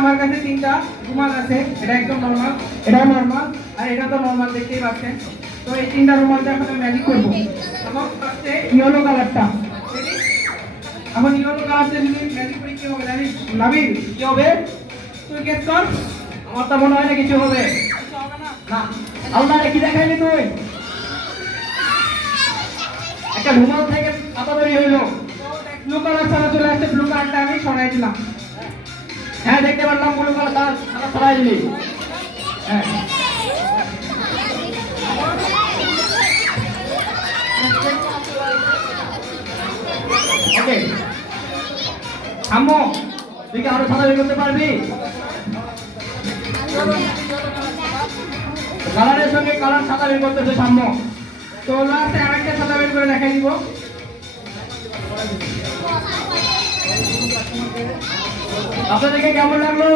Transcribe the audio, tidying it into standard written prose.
আমার কাছে তিনটা রুমাল আছে, এটা একদম নরমাল, এটা নরমাল, আর এটা তো নরমাল দেখতেই পাচ্ছেন। তো এই তিনটা রুমাল দিয়ে এখন ম্যাজিক করবো। এবং ফার্স্টে ইয়েলো কালারটা, এখন ইয়েলো কালারটা যদি ম্যাজিক করি কি হবে জানিস নাবিল? কি হবে তুই গেস কর। আমার তো মনে হয় না কিছু হবে। না আল্লাহ রে, কি দেখাইলি তুই? একটা রুমাল থেকে পাতা তৈরি হইলো, ব্লু কালার ছাড়া চলে আসছে, ব্লু কালারটা আমি সরাই দিলাম। হ্যাঁ দেখতে পারলাম ব্লু কালার সরাই দিলি। হ্যাঁ ওকে আম্মু, তুই কি আরো সাদা বের করতে পারবি? কালারের সঙ্গে কালার সাদা বের করতেছে সাম্য। তো লাস্টে আরেকটা সাদা বের করে দেখাই দিব। আপনাদেরকে কেমন লাগলো?